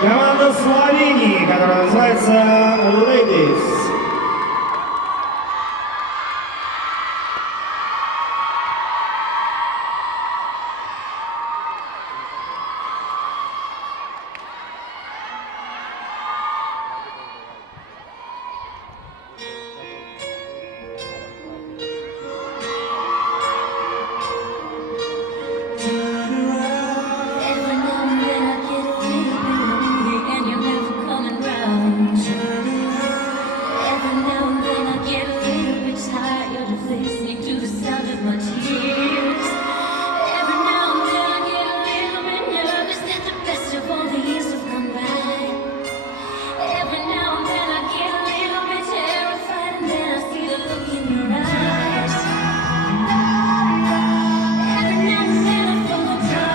Команда Словении, которая называется Ladies. Listening to the sound of my tears. Every now and then I get a little bit nervous that the best of all the years have gone by. Every now and then I get a little bit terrified, and then I see the look in your eyes. Every now and then I fall apart.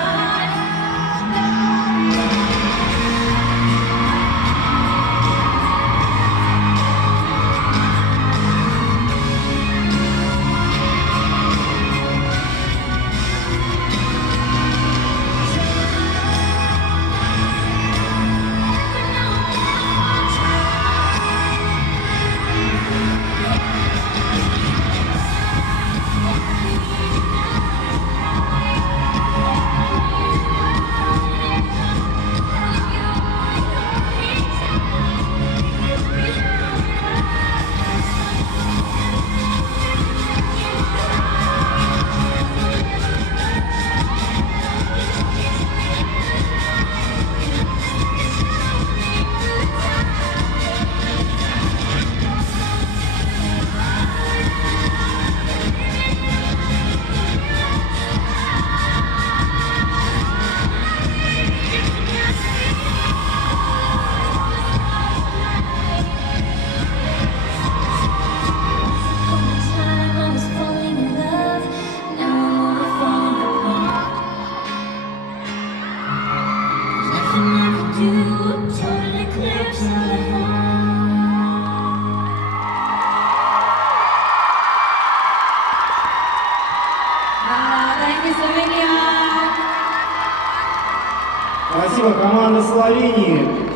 Thank you, Slovenia. Спасибо, команда Словении.